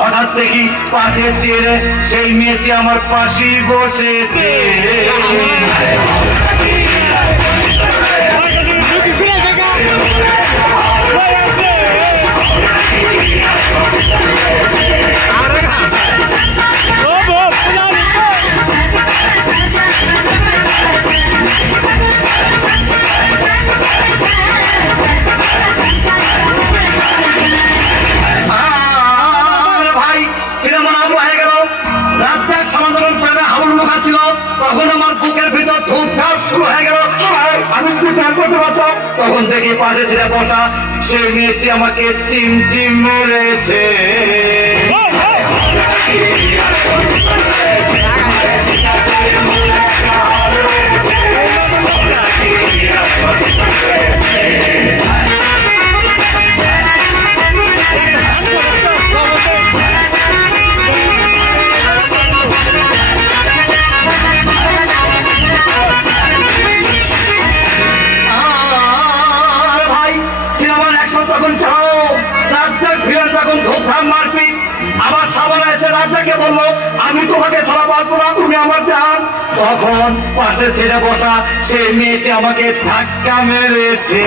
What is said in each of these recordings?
হঠাৎ দেখি পাশে চেয়ে সেই মেয়েটি আমার পাশেই বসেছে। তখন আমার বুকের ভিতর ধূপধাপ শুরু হয়ে গেল। আমি যদি প্ল্যান করতে পারতাম। তখন দেখি পাশে ছেড়ে বসা সেই মেয়েটি আমাকে চিমটি মেরেছে। বললো আমি তোমাকে ছাড়া বাঁচবো না, তুমি আমার জান। তখন পাশে ছেড়ে বসা সেই মেয়েটি আমাকে ধাক্কা মেরেছে।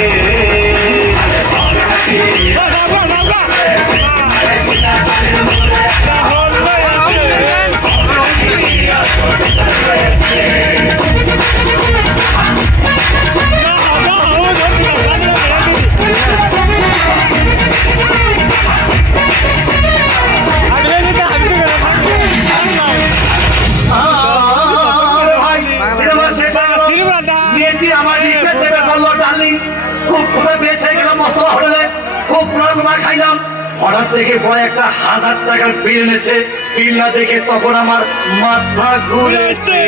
খাইলাম, হঠাৎ দেখে বয় একটা 1000 টাকার বিল এনেছে। বিল না দেখে তখন আমার মাথা ঘুরেছে।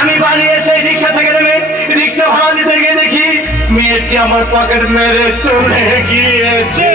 আমি বাড়ি এসে রিক্সা থেকে নেমে রিক্সা ভাড়া দিতে গিয়ে দেখি মেয়েটি আমার পকেট মেরে চলে গিয়েছে।